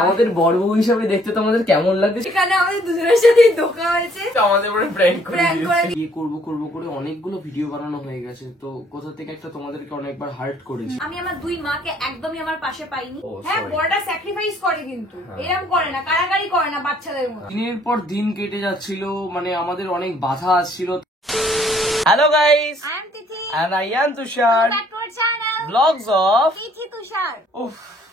আমাদের বড় বউ হিসাবে দেখতে তোমাদের কেমন লাগছে? সেখানে আমাদের দুজনের সাথেই ধোকা হয়েছে, আমাদের উপরে প্র্যাঙ্ক করে দিয়েছে। বিয়ে করব করে অনেকগুলো ভিডিও বানানো হয়ে গেছে, তো কোথা থেকে একটা তোমাদেরকে অনেকবার হার্ট করেছি। আমি আমার দুই মাকে একদমই আমার পাশে পাইনি। Oh, হ্যাঁ, sorry. বড়টা স্যাক্রিফাইস করে কিন্তু এরকম করে না, কারাকারি করে না বাচ্চাদের মতো। দিনের পর দিন কেটে যাচ্ছিল, মানে আমাদের অনেক বাধা আসছিল। Hello guys, I am Tithi and I am Tushar, back to our channel vlogs of Tithi Tushar।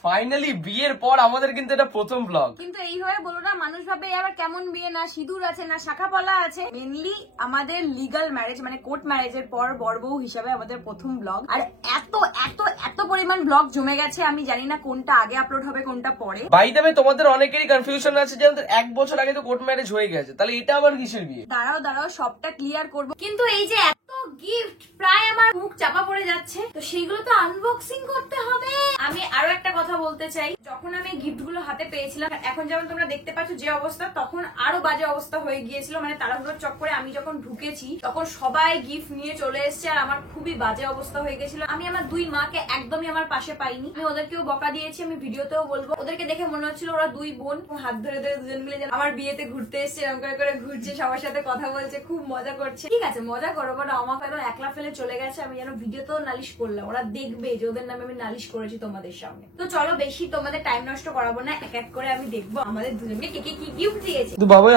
Finally বিয়ের পর আমাদের কিন্তু এটা প্রথম ব্লগ। কিন্তু এইভাবে বলো না, মানুষ ভাবে আবার কেমন বিয়ে, না সিঁদুর আছে না শাখা পলা আছে। মেনলি আমাদের লিগাল ম্যারেজ মানে কোর্ট ম্যারেজের পর বড় বউ হিসাবে আমাদের প্রথম ব্লগ। আর এত এত এত পরিমাণ ব্লগ জমে গেছে, আমি জানি না কোনটা আগে আপলোড হবে কোনটা পরে। বাই দ্য ওয়ে, তোমাদের অনেকেরই কনফিউশন আছে যে আমাদের 1 বছর আগে তো কোর্ট ম্যারেজ হয়ে গেছে, তাহলে এটা আবার কিসের বিয়ে? দাঁড়াও সবটা ক্লিয়ার করব। কিন্তু এই যে এত গিফট, প্রায় আমার মুখ চাপা পড়ে যাচ্ছে, তো সেইগুলো তো আনবক্সিং করতে হবে। আমি আরো একটা কথা বলতে চাই, যখন আমি গিফট গুলো হাতে পেয়েছিলাম, এখন যেমন তোমরা দেখতে পাচ্ছ যে অবস্থা, তখন আরো বাজে অবস্থা হয়ে গিয়েছিল। মানে তাড়াহুড়োর চক্করে আমি যখন ঢুকেছি তখন সবাই গিফট নিয়ে চলে এসেছে, আর আমার খুবই বাজে অবস্থা হয়ে গেছিল। আমি আমার দুই মাকে একদমই আমার পাশে পাইনি, আমি ওদেরকেও বকা দিয়েছি, আমি ভিডিওতেও বলবো। ওদেরকে দেখে মনে হচ্ছিল ওরা দুই বোন হাত ধরে ধরে দুজন মিলে আমার বিয়েতে ঘুরতে এসছে, এরকম করে ঘুরছে, সবার সাথে কথা বলছে, খুব মজা করছে। ঠিক আছে, মজা করো, বাট আমাকে একদম একলা ফেলে চলে গেছে। আমি যেন ভিডিওতেও নালিশ করলাম, ওরা দেখবে যে ওদের নামে আমি নালিশ করেছি তোমাদের সামনে। তো চলো বেশি তোমাদের টাইম নষ্ট করাবো না, এক এক করে আমি দেখবো আমাদের দুজনকে কে কে কি গিফট দিয়েছে। তো বাবা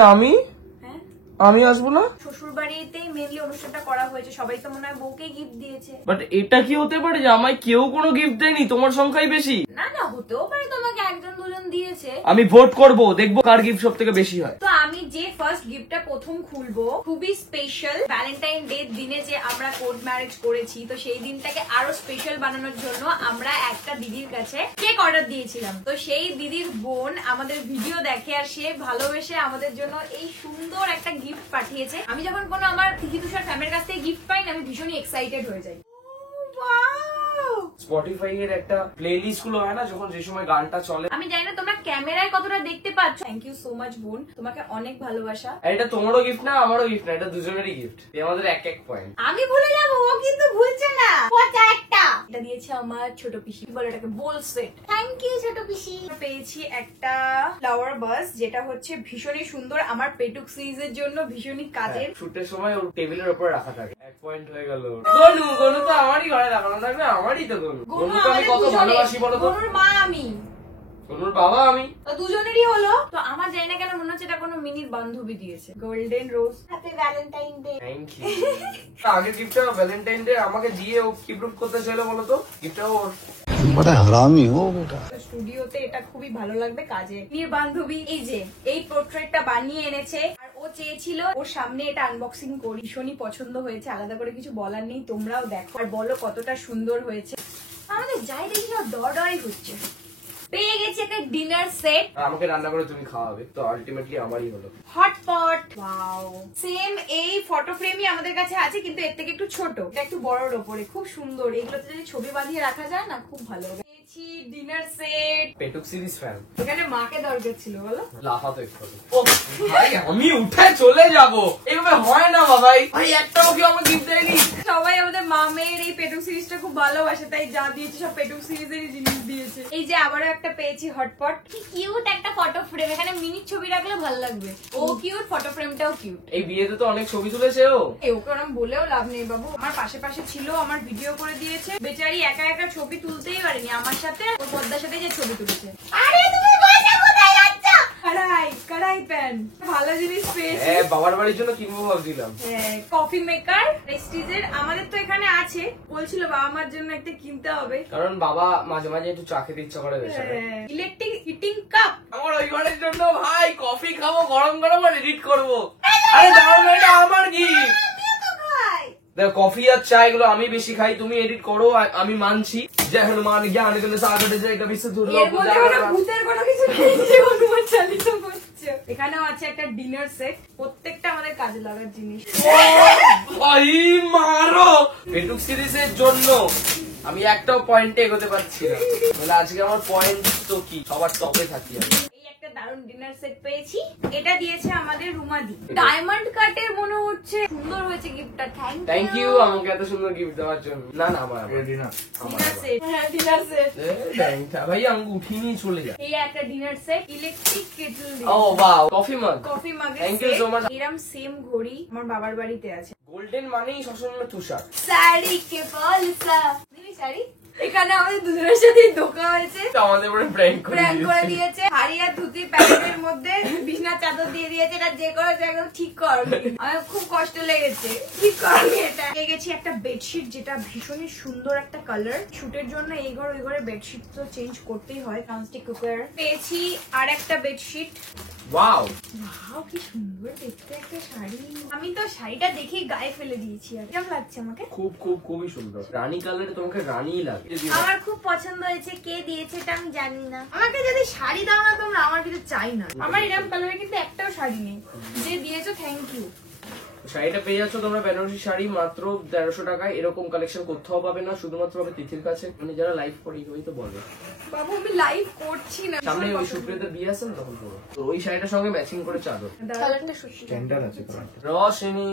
আমি আসবো না? শ্বশুর বাড়িতেই মেনলি অনুষ্ঠানটা করা হয়েছে, সবাই তো মনে হয় বউকে গিফট দিয়েছে। বাট এটা কি হতে পারে যে আমায় কেউ কোনো গিফট দেয়নি? তোমার সংখ্যাই বেশি। না না, হতেও পারে তোমাকে একজন দুজন দিয়েছে। আমি ভোট করব, দেখবো কার গিফট সব থেকে বেশি হয়। তো আমি যে ফার্স্ট গিফটটা প্রথম খুলবো, খুবই স্পেশাল। ভ্যালেন্টাইন ডে দিনে যে আমরা কোর্ট ম্যারেজ করেছি, তো সেই দিনটাকে আরো স্পেশাল বানানোর জন্য আমরা একটা দিদির কাছে কেক অর্ডার দিয়েছিলাম। তো সেই দিদির বোন আমাদের ভিডিও দেখে, আর সে ভালোবেসে আমাদের জন্য এই সুন্দর একটা গিফট পাঠিয়েছে। আমি যখন কোনো আমার তিথি তুষার ফ্যামিলির কাছ থেকে গিফট পাই না, আমি ভীষণই এক্সাইটেড হয়ে যাই। স্পটিফাই এর একটা প্লেলিস্ট গুলো হয় না, যখন যে সময় গানটা চলে। আমি জানি না তোমরা ক্যামেরায় কতটা দেখতে পাচ্ছ। থ্যাংক ইউ সো মাচ বোন, তোমাকে অনেক ভালোবাসা। এটা তোমারও গিফট না, আমারও গিফট না, এটা দুজনেরই গিফট। আমাদের এক এক পয়েন্ট। আমি ভুলে যাবো, ও কিন্তু ভুলছে না। পচা একটা এটা দিয়েছে আমার ছোট পিসি, বলে এটাকে বোল সেট। থ্যাংক ইউ ছোট পিসি। পেয়েছি একটা ফ্লাওয়ার বাস, যেটা হচ্ছে ভীষণই সুন্দর, আমার পেটুক সিরিজের জন্য ভীষণই কাজের। শুটের সময় ওর টেবিলের উপরে রাখা থাকে। 1 পয়েন্ট হয়ে গেল। গনু তো আমারই ঘরে রাখানো থাকবে, আমারই তো গনু। গনুকে আমি কত ভালোবাসি বলো তো। গনুর মা আমি, গনুর বাবা আমি, তো দুজনেরই হলো। তো আমার জানি না কেন মনে হচ্ছে এটা কোনো মিনির বান্ধবী দিয়েছে। Golden rose, happy valentine day. Thank you. আগে গিফটটা ভ্যালেন্টাইন ডে আমাকে দিয়ে ও কি প্রুফ করতে চাইলো বলো তো? গিফটটা ওর। বড় হারামি হো বেটা। স্টুডিওতে এটা খুবই ভালো লাগবে কাজে। মির বান্ধবী এই যে এই পোর্ট্রেটটা বানিয়ে এনেছে, আর ও চেয়েছিল ওর সামনে এটা আনবক্সিং করি। ভীষণই পছন্দ হয়েছে, আলাদা করে কিছু বলার নেই, তোমরাও দেখো আর বলো কতটা সুন্দর হয়েছে। আমাদের যাই দেখি না ডরডরাই হচ্ছে। পেয়ে গেছি একটা ডিনার সেট, আমাকে রান্না করে তুমি খাওয়াবে, তো আলটিমেটলি আমারই হলো। হটপট। ওয়াও, সেম এই ফটো ফ্রেমই আমাদের কাছে আছে, কিন্তু এর থেকে একটু ছোট, এটা একটু বড়র ওপরে। খুব সুন্দর, এগুলোতে যদি ছবি বাঁধিয়ে রাখা যায় না, খুব ভালো হবে। ডিনার সেট, পেটুক সিরিজ ফ্যান। এখানে মাকে দরকার ছিল বলো। লাফাতো একটু। ও ভাই, আমি উঠে চলে যাব, এভাবে হয় না বাবাই। ভাই একটাও কি আমাকে গিফট দেয়নি? সবাই আমাদের মামের এই পেটুক সিরিজটা খুব ভালোবাসে, তাই যা দিয়েছে সব পেটুক সিরিজেরই জিনিস দিয়েছে। এই যে আবারও একটা পেয়েছি হটপট, কি কিউট একটা ফটো ফ্রেম। এখানে মিনিট ছবি রাখলে ভালো লাগবে। ও কিউট, ফটো ফ্রেমটাও কিউট। এই বিয়েতে তো অনেক ছবি তুলেছে ও। ওকে ওরম বলেও লাভ নেই বাবু, আমার পাশে পাশে ছিল, আমার ভিডিও করে দিয়েছে। বেচারি একা একা ছবি তুলতেই পারেনি, আমার সাথে ওর পদ্মার সাথে যে ছবি তুলেছে। আরে তুমি বাসা কোথায় যাচ্ছ? কড়াই প্যান, ভালো জিনিস পেয়েছি। হ্যাঁ, বাবার বাড়ির জন্য কিনবো ভাবছিলাম। হ্যাঁ, কফি মেকার প্রেস্টিজের, আমাদের তো এখানে আছে। বলছিল বাবা মার জন্য একটা কিনতে হবে, কারণ বাবা মাঝে মাঝে একটু চা খেতে ইচ্ছা করে বেশি। ইলেকট্রিক হিটিং কাপ আমার ওই ঘরের জন্য ভাই কফি খাবো, গরম গরম আর এডিট করবো। আরে দাঁড়াও না, এটা আমার গিফট। দেখো, কফি আর চা এগুলো আমি বেশি খাই, তুমি এডিট করো, আমি মানছি। জয় হনুমান জ্ঞান গেলে সাগরে যায়, এটা বিশ্ব দুর্লভ। ভূতের কোনো কিছু নেই যে অনুমান চালিত করছে। এখানেও আছে একটা ডিনার সেট, প্রত্যেকটা আমাদের কাজে লাগার জিনিস। ভাই মারো, পেটুক সিরিজের জন্য আমি একটাও পয়েন্টে এগোতে পারছি না। বলে আজকে আমার পয়েন্ট তো কি, সবার টপে থাকি আমি। এই একটা দারুণ ডিনার সেট পেয়েছি। এটা দিয়েছে আমাদের রুমাদি। ডায়মন্ড কাটের মনে হচ্ছে সুন্দর হয়েছে গিফটটা। থ্যাংক ইউ আমাকে এত সুন্দর গিফট দেওয়ার জন্য। না না আমার ডিনার সেট। হ্যাঁ ডিনার সেট। ভাই আমাকে উঠিয়ে নিয়ে চলে যায়। এই একটা ডিনার সেট, ইলেকট্রিক কেটল। ও ওয়াও, কফি মাগ। Coffee Mage thank you so much. এরকম সেম ঘড়ি আমার বাবার বাড়িতে আছে। গোল্ডেন মানেই সবসময় তুষার। শাড়ি কে পলসা দিবি শাড়ি। এখানে আমাদের দুজনের সাথে ধোকা হয়েছে, আমাদের উপরে প্র্যাঙ্ক করে দিয়েছে। হাড়ি আর ধুতি প্যাকেটের মধ্যে বিছনার চাদর দিয়ে দিয়েছে। এটা যে করে একদম ঠিক করনি, আমার খুব কষ্ট লেগেছে, ঠিক করনি। এটা পেয়ে গেছি একটা বেডশিট, যেটা ভীষণই সুন্দর একটা কালার। শুটের জন্য এই ঘর ওই ঘরে বেডশিট তো চেঞ্জ করতেই হয়। ননস্টিক কুকার পেয়েছি। আর একটা বেডশিট। ওয়াও ওয়াও কি সুন্দর দেখতে একটা শাড়ি। আমি তো শাড়িটা দেখেই গায়ে ফেলে দিয়েছি। আর কেমন লাগছে আমাকে? খুব খুব খুবই সুন্দর। রানী কালারে তোমাকে রানীই লাগে। আমার খুব পছন্দ হয়েছে। কে দিয়েছে এটা আমি জানি না। আমাকে যদি শাড়ি দাও না তোমরা, আমার কিছু চাই না। আমার এরকম কালারে কিন্তু একটাও শাড়ি নেই। যে দিয়েছো থ্যাংক ইউ। শাড়িটা পেয়ে যাচ্ছ তোমরা বেনারসি শাড়ি মাত্র 1300 টাকায়। এরকম কালেকশন কোথাও পাবে না, শুধুমাত্র পাবে তিথির কাছে। মানে যারা লাইভ করে ওই তো বলবে বাবু আমি লাইভ করছি না, সামনে ওই সুপ্রিয়তার বিয়ে আছে না তখন করবো। তো ওই শাড়িটার সঙ্গে ম্যাচিং করে চাদর। কালারটা সত্যি স্ট্যান্ডার্ড আছে রসিনী।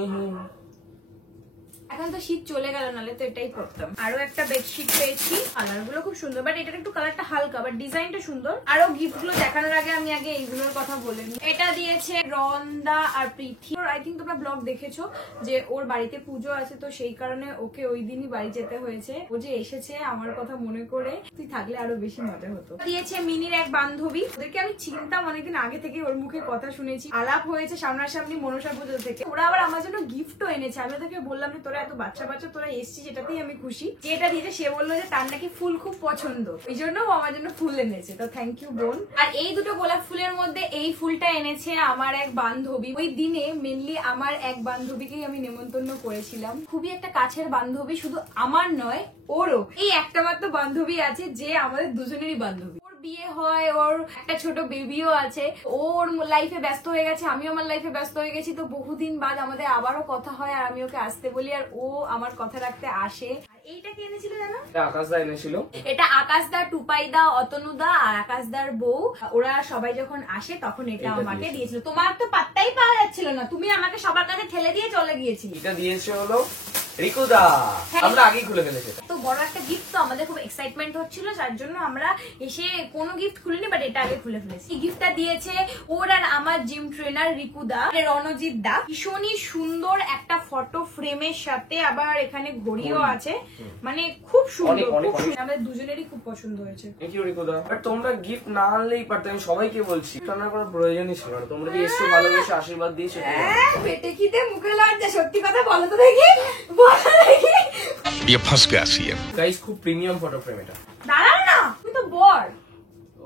এখন তো শীত চলে গেল, নালে তো এটাই পরতাম। আরো একটা বেডশিট পেয়েছি। কালার গুলো খুব সুন্দর, বাট এটার একটু কালারটা হালকা, বাট ডিজাইনটা সুন্দর। আরো গিফট গুলো দেখানোর আগে আমি আগে এইগুলোর কথা বলে নিই। এটা দিয়েছে রন্দা আর প্রীতি। আই থিঙ্ক তোমরা ব্লগ দেখেছো যে ওর বাড়িতে পুজো আছে, তো সেই কারণে ওকে ওই দিনই বাড়ি যেতে হয়েছে। ও যে এসেছে আমার কথা মনে করে, তুই থাকলে আরো বেশি মজা হতো। দিয়েছে মিনির এক বান্ধবী। ওদেরকে আমি চিনতাম অনেকদিন আগে থেকে, ওর মুখে কথা শুনেছি, আলাপ হয়েছে সামনাসামনি মনসা পুজো থেকে। ওরা আবার আমার জন্য গিফটও এনেছে। আমি ওদেরকে বললাম যে তোরা এত বাচ্চা বাচ্চা তোরা এসছিস, এটাতেই আমি খুশি। যেটা দিয়েছে সে বললো যে তার নাকি ফুল খুব পছন্দ, এই জন্য ও আমার জন্য ফুল এনেছে। তো থ্যাংক ইউ বোন। আর এই দুটো গোলাপ ফুলের মধ্যে এই ফুলটা এনেছে আমার এক বান্ধবী। ওই দিনে মেনলি আমার এক বান্ধবীকেই আমি নেমন্তন্ন করেছিলাম। খুবই একটা কাছের বান্ধবী, শুধু আমার নয় ওরও। এই একটা মাত্র বান্ধবী আছে যে আমাদের দুজনেরই বান্ধবী। বিয়ে হয়, ওর একটা ছোট বেবিও আছে। ওর লাইফে ব্যস্ত হয়ে গেছে, আমিও আমার লাইফে ব্যস্ত হয়ে গেছি। তো বহুদিন বাদ আমাদের আবারও কথা হয়, আর আমি ওকে আসতে বলি, আর ও আমার কথা রাখতে আসে। এইটা কে এনেছিল জানো? আকাশদা এনেছিল। এটা আকাশদা, টুপাইদা, অতনুদা আর আকাশদার বউ। ওরা সবাই যখন আসে তখন এটা আমাকে দিয়েছিল। তোমার তো পাত্তাই পাওয়া যাচ্ছিল না, তুমি আমাকে সবার কাছে ঠেলে দিয়ে চলে গিয়েছিলে। এটা দিয়েছে হলো রিকুদা। আমরা আগেই খুলে ফেলেছি। তো বড় একটা গিফট, তো আমাদের খুব এক্সাইটমেন্ট হচ্ছিল, যার জন্য আমরা এসে কোনো গিফট খুলিনি, বাট এটা আগে খুলে ফেলেছি। এই গিফটটা দিয়েছে ওর আর আমার জিম ট্রেনার রিকুদা, রণজিৎ দা। ভীষণই সুন্দর একটা ফটো ফ্রেমের সাথে, আবার এখানে ঘড়িও আছে। মানে খুব সুন্দর, খুব সুন্দর। আমাদের দুজনেরই খুব পছন্দ হয়েছে। থ্যাংক ইউ রিকুদা। বাট তোমরা গিফট না আনলেই পারতে। আমি সবাইকে বলছি টানার কোনো প্রয়োজনই ছিল না। তোমরা যে এসে ভালোবেসে আশীর্বাদ দিয়েছো। পেটে খিদে মুখে লজ্জা, সত্যি কথা বলো তো দেখি। ये फंस गया सीएम। গাইস খুব প্রিমিয়াম ফটো ফ্রেম এটা। দাঁড়াও না, তুমি তো বর।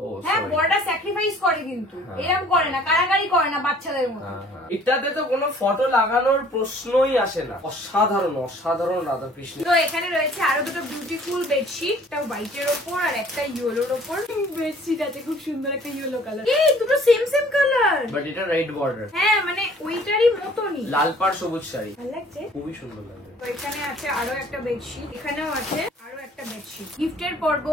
ও হ্যাঁ বড়টা স্যাক্রিফাইস করে, কিন্তু এরকম করে না, কারাকারি করে না বাচ্চাদের মতো। এটাতে তো কোনো ফটো লাগানোর প্রশ্নই আসে না। অসাধারণ অসাধারণ রাধা কৃষ্ণ। তো এখানে রয়েছে আরো দুটো বিউটিফুল বেডশিট, একটা হোয়াইটের ওপর আর একটা ইয়েলোর ওপর। বেডশিট আছে খুব সুন্দর একটা ইয়েলো কালার। এই দুটো সেম সেম কালার, বাট এটা রেড বর্ডার। হ্যাঁ মানে ওইটারই মতনই। লাল পাড় সবুজ শাড়ি, ভালো লাগছে, খুবই সুন্দর লাগছে। তো এখানে আছে আরো একটা বেডশিট, এখানেও আছে আরো একটা বেডশিট। গিফটের পর্ব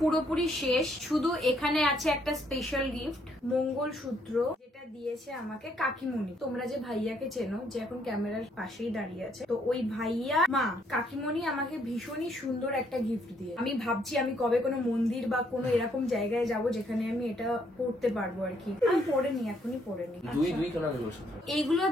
পুরোপুরি শেষ, শুধু এখানে আছে একটা স্পেশাল গিফট, মঙ্গলসূত্র, যেটা দিয়েছে আমাকে কাকিমণি। তোমরা যে ভাইয়াকে চেনো, যে এখন ক্যামেরার পাশেই দাঁড়িয়ে আছে, তো ওই ভাইয়া মা কাকিমণি আমাকে ভীষণই সুন্দর একটা গিফট দিয়ে। আমি ভাবছি আমি কবে কোনো মন্দির বা কোনো এরকম জায়গায় যাব যেখানে আমি এটা পড়তে পারবো আর কি। আমি পড়েনি, এখনই পড়েনি। দুই কেন আমি বলছি। এইগুলো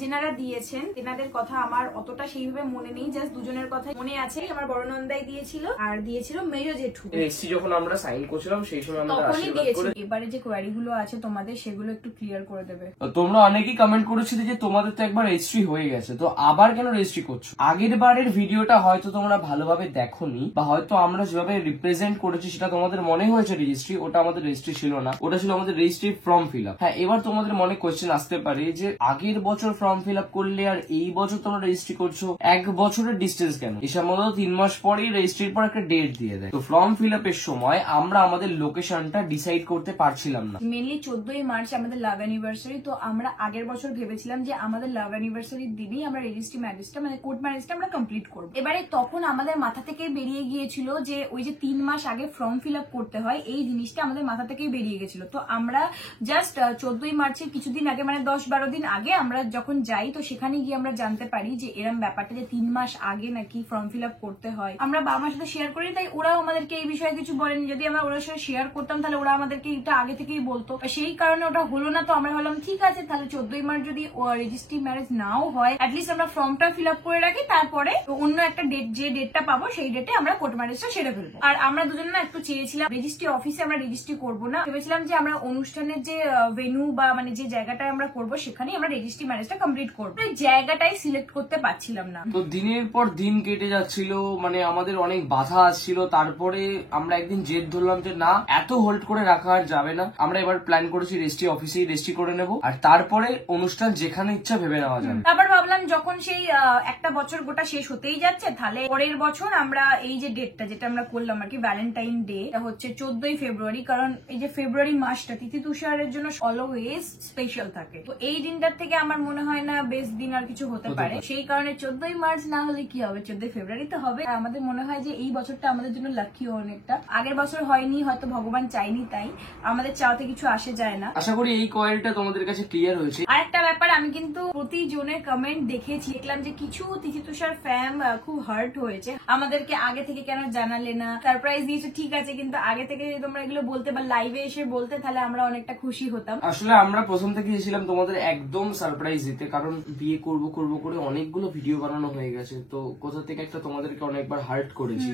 যেনারা দিয়েছেন তেনাদের কথা আমার অতটা সেইভাবে মনে নেই, জাস্ট দুজনের কথা মনে আছে। আমার বড় নন্দাই দিয়েছিল, আর দিয়েছিল মেজ জেঠু। এসছি যখন আমরা সাইন করছিলাম সেই সময় আমরা তখনই আশীর্বাদ দিয়েছিল। করে। এবারে যে কোয়ারি গুলো আছে তোমাদের, সেগুলো একটু ক্লিয়ার করে দেবে। তোমরা অনেকেই কমেন্ট করেছিলে যে তোমাদের তো একবার রেজিস্ট্রি হয়ে গেছে, তো আবার কেন রেজিস্ট্রি করছো? আগের বারের ভিডিওটা হয়তো তোমরা ভালোভাবে দেখোনি, বা হয়তো আমরা যেভাবে রিপ্রেজেন্ট করেছি সেটা তোমাদের মনে হয়েছে রেজিস্ট্রি। ওটা আমাদের রেজিস্ট্রি ছিল না, ওটা ছিল আমাদের রেজিস্ট্রি ফর্ম ফিল আপ। হ্যাঁ, এবার তোমাদের মনে কোয়েশ্চেন আসতে পারে যে আগের বছর ফর্ম ফিল আপ করলে আর এই বছর তোমরা রেজিস্ট্রি করছো, এক বছরের ডিস্টেন্স কেন? এসব মতো 3 মাস পরেই রেজিস্ট্রির পর একটা ডেট দিয়ে দেয়। তো ফর্ম ফিল আপের সময় আমরা আমাদের লোকেশনটা ডিসাইড করতে পারছিলাম না। মেনলি 14ই মার্চ আমাদের লাভ অ্যানিভার্সারি, তো আমরা আগের বছর ভেবেছিলাম যে আমাদের লাভ অ্যানিভার্সারির দিনই আমরা রেজিস্ট্রি ম্যারেজটা মানে কোর্ট ম্যারেজটা আমরা কমপ্লিট করবো। এবারে তখন আমাদের মাথা থেকে বেরিয়ে গিয়েছিল যে ওই যে 3 মাস আগে ফর্ম ফিল আপ করতে হয়, এই জিনিসটা আমাদের মাথা থেকেই বেরিয়ে গেছিল। তো আমরা জাস্ট 14ই মার্চের কিছুদিন আগে মানে 10-12 দিন আগে আমরা যখন যাই, তো সেখানে গিয়ে আমরা জানতে পারি যে এরম ব্যাপারটা যে 3 মাস আগে নাকি ফর্ম ফিল আপ করতে হয়। আমরা বাবা মার সাথে শেয়ার করি, তাই ওরাও আমাদেরকে এই বিষয়ে কিছু বলেনি। যদি আমরা ওদের সাথে শেয়ার করতাম তাহলে ওরা আমাদেরকে এটা আগে থেকেই বলতো, সেই কারণে ওটা হলো না। তো আমরা ভাবলাম ঠিক আছে, তাহলে 14ই মার্চ যদি রেজিস্ট্রি ম্যারেজ নাও হয়, অ্যাটলিস্ট আমরা ফর্মটা ফিল আপ করে রাখি, তারপরে অন্য একটা ডেট, যে ডেটটা পাবো সেই ডেটে আমরা কোর্ট ম্যারেজটা সেরে ফেলবো। আর আমরা দুজন না একটু চেয়েছিলাম রেজিস্ট্রি অফিসে আমরা রেজিস্ট্রি করবো না, ভেবেছিলাম যে আমরা অনুষ্ঠানের যে ভেন্যু বা মানে যে জায়গাটায় আমরা করবো সেখানেই আমরা রেজিস্ট্রি ম্যারেজটা কমপ্লিট করবো। এই জায়গাটাই সিলেক্ট করতে পারছিলাম না। তো দিনের পর দিন কেটে যাচ্ছিল, মানে আমাদের অনেক বাধা আসছিল। তারপরে আমরা একদিন জেদ ধরলাম যে না, এত হোল্ড করে রাখা আর যাবে না। আমরা এবার প্ল্যান করেছি রেজিস্ট্রি অফিসেই রেজিস্ট্রি করে নেব, আর তারপরে অনুষ্ঠান যেখানে ইচ্ছা ভেবে নেওয়া যাবে। তারপর ভাবলাম যখন সেই একটা বছর গোটা শেষ হতেই যাচ্ছে, তাহলে পরের বছর আমরা এই যে ডেটটা যেটা আমরা করলাম আর কি, ভ্যালেন্টাইন ডে হচ্ছে 14ই ফেব্রুয়ারি। কারণ এই যে ফেব্রুয়ারি মাসটা তিথি তুষারের জন্য অলওয়েজ স্পেশাল থাকে, তো এই দিনটার থেকে আমার মনে হয় না বেস্ট দিন আর কিছু হতে পারে। সেই কারণে 14ই মার্চ না হলে কি হবে, 14ই ফেব্রুয়ারি তো হবে। আর আমাদের মনে হয় যে এই বছরটা আমাদের জন্য লাকিও অনেকটা। আগের বছর হয়নি, হয়তো ভগবান চাইনি, তাই আমাদের চাওয়াতে কিছু আসে যায় না। আশা করি এই কোয়েরিটা তোমাদের কাছে ক্লিয়ার হয়েছে। আর একটা ব্যাপার, আমি কিন্তু প্রতিজনের কমেন্ট দেখেছি, দেখলাম যে কিছু তিথি তুষার ফ্যান খুব হার্ট হয়েছে, আমাদেরকে আগে থেকে কেন জানালে না, সারপ্রাইজ দিয়েছে ঠিক আছে, কিন্তু আগে থেকে যদি তোমরা এগুলো বলতে বা লাইভে এসে বলতে তাহলে আমরা অনেকটা খুশি হতাম। আসলে আমরা প্রথম থেকে এসেছিলাম তোমাদের একদম সারপ্রাইজ দিতে, কারণ বিয়ে করব করে অনেকগুলো ভিডিও বানানো হয়ে গেছে, তো কোথা থেকে একটা তোমাদেরকে অনেকবার হার্ট করেছি।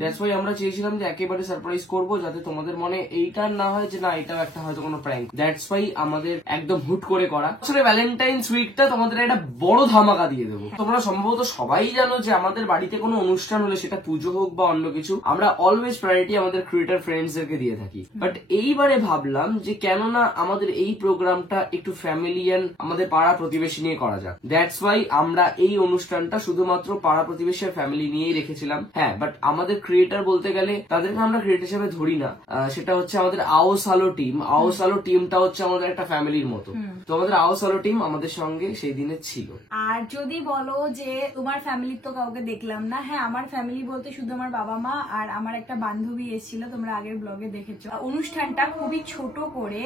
দ্যাটস ওয়াই আমরা চেয়েছিলাম যে একেবারে সারপ্রাইজ করব, যাতে তোমাদের মনে এইটা না হয় যে না এটাও একটা হয়তো কোনো প্র্যাঙ্ক। দ্যাটস ওয়াই আমাদের একদম হুট করে করা। আসলে ভ্যালেন্টাইন্স উইকটা তোমাদের একটা বড় ধামাকা দিয়ে দেবো। তোমরা সম্ভবত সবাই জানো যে আমাদের বাড়িতে কোনো অনুষ্ঠান হলে, সেটা পুজো হোক বা অন্য কিছু, আমরা অলওয়েজ প্রায়োরিটি আমাদের ক্রিয়েটর ফ্রেন্ডস দেরকে দিয়ে থাকি। বাট এইবারে ভাবলাম যে কেননা আমাদের এই প্রোগ্রামটা একটু ফ্যামিলিয়ান, আমাদের পাড়া প্রতিবেশী নিয়ে করা যাক। দ্যাটস ওয়াই আমরা এই অনুষ্ঠানটা শুধুমাত্র পাড়া প্রতিবেশী আর ফ্যামিলি নিয়েই রেখেছিলাম। হ্যাঁ, বাট আমাদের ক্রিয়েটর বলতে গেলে তাদেরকে আমরা ক্রিয়েটর হিসেবে ধরি না, সেটা হচ্ছে আমাদের আওস আলো টিম। আওস আলো টিমটা হচ্ছে আমাদের একটা ফ্যামিলির মতো, তো আমাদের আওস আলো টিম আমাদের সঙ্গে সেই দিনে ছিল। আর যদি বলো যে তোমার ফ্যামিলির তো কাউকে দেখলাম না, হ্যাঁ আমার ফ্যামিলি বলতে শুধু আমার বাবা মা আর আমার একটা বান্ধবী এসেছিল, তোমরা আগের ব্লগে দেখেছো। অনুষ্ঠানটা খুবই ছোট করে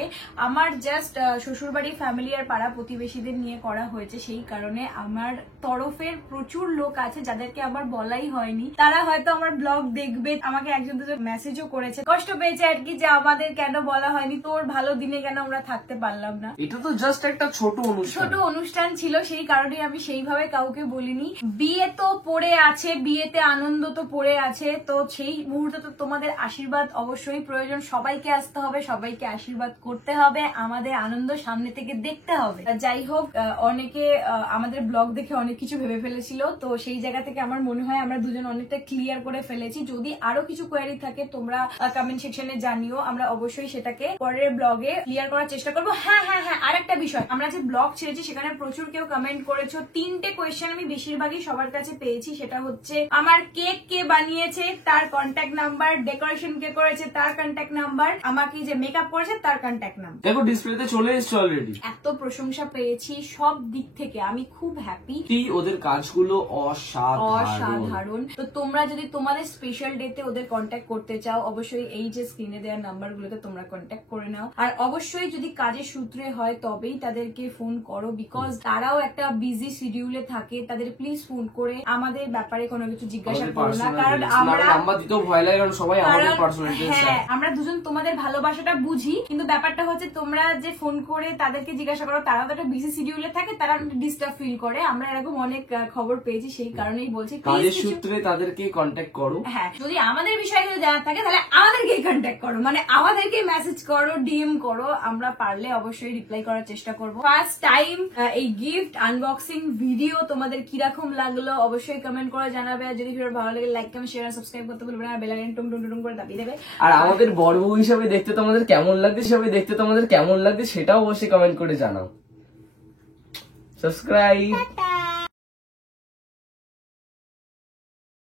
আমার জাস্ট শ্বশুরবাড়ির ফ্যামিলি আর পাড়া প্রতিবেশীদের নিয়ে করা হয়েছে, সেই কারণে আমার তরফের প্রচুর লোক আছে যাদেরকে আমার বলাই হয়নি, তারা হয়তো আমার ব্লগ দেখবে। আমাকে একজন দুজন মেসেজও করেছে, কষ্ট পেয়েছে আর কি যে আমাদের কেন বলা হয়নি, তোর ভালো দিনে কেন আমরা থাকতে পারলাম না। এটা তো জাস্ট একটা ছোট অনুষ্ঠান ছিল, সেই কারণে আমি সেইভাবে কাউকে বলিনি। বিয়ে তো পড়ে আছে, বিয়েতে আনন্দ তো পড়ে আছে, তো সেই মুহূর্তে তো তোমাদের আশীর্বাদ অবশ্যই প্রয়োজন। সবাইকে আসতে হবে, সবাইকে আশীর্বাদ করতে হবে, আমাদের আনন্দ সামনে থেকে দেখতে হবে। যাই হোক, অনেকে আমাদের ব্লগ দেখে অনেক কিছু ভেবে ফেলেছিল, তো সেই জায়গা থেকে আমার মনে হয় আমরা দুজন অনেকটা ক্লিয়ার করে ফেলেছি। যদি আরো কিছু কোয়েরি থাকে তোমরা কমেন্ট সেকশনে জানিও, আমরা অবশ্যই সেটাকে পরের ব্লগে ক্লিয়ার করার চেষ্টা করবো। হ্যাঁ হ্যাঁ হ্যাঁ, আর একটা বিষয়, আমরা যে ব্লগ ছেড়েছি সেখানে প্রচুর কেউ কমেন্ট করেছো। 3টে কোয়েশ্চেন আমি বেশিরভাগই সবার কাছে পেয়েছি, সেটা হচ্ছে আমার কেক কে বানিয়েছে তার কন্ট্যাক্ট নাম্বার, ডেকোরেশন কে করেছে তার কন্ট্যাক্ট নাম্বার, আমাকে যে মেকআপ করেছে তার কন্ট্যাক্ট নাম্বার। দেখো ডিসপ্লেতে চলে এসেছে অলরেডি। এত প্রশংসা পেয়েছি সব দিক থেকে, আমি খুব হ্যাপি। ওদের কাজগুলো অসাধারণ। তো তোমরা যদি তোমাদের স্পেশাল ডেতে ওদের কন্ট্যাক্ট করতে চাও, অবশ্যই এই যে স্ক্রিনে দেওয়া নাম্বার গুলোতে তোমরা কন্ট্যাক্ট করে নাও। আর অবশ্যই যদি কাজের সূত্রে হয় তবেই তাদেরকে ফোন করো, বিকজ তারাও একটা বিজি শিডিউলে থাকে। তাদের প্লিজ ফোন করে আমাদের ব্যাপারে কোনো কিছু জিজ্ঞাসা করো না, কারণ আমরা দুজন তোমাদের ভালোবাসাটা বুঝি, কিন্তু ব্যাপারটা হচ্ছে তোমরা যে ফোন করে তাদেরকে জিজ্ঞাসা করো, তারাও তো একটা বিজি শিডিউলে থাকে, তারা ডিস্টার্ব ফিল করে। আমরা এরকম অনেক খবর পেয়েছি, সেই কারণেই বলছি কাজের সূত্রে তাদেরকে কন্ট্যাক্ট করো। হ্যাঁ, যদি আমাদের বিষয়গুলো জানার থাকে তাহলে আমাদেরকেই কন্ট্যাক্ট করো, মানে আমাদেরকে মেসেজ করো, ডিএম করো, আমরা পারলে অবশ্যই রিপ্লাই করার চেষ্টা করবো। ফার্স্ট টাইম এই গিফট আনবক্সিং ভিডিও তোমাদের কিরকম লাগলো অবশ্যই কমেন্ট করে জানাবে। আর যদি ভিডিও ভালো লাগে লাইক কমেন্ট শেয়ার সাবস্ক্রাইব করতে ভুলবে না, বেল আইকন টুং টুং টুং করে দাবিয়ে দেবে। আর আমাদের বড় বউ হিসাবে দেখতে তোমাদের কেমন লাগছে সেটাও অবশ্যই কমেন্ট করে জানাও। সাবস্ক্রাইব।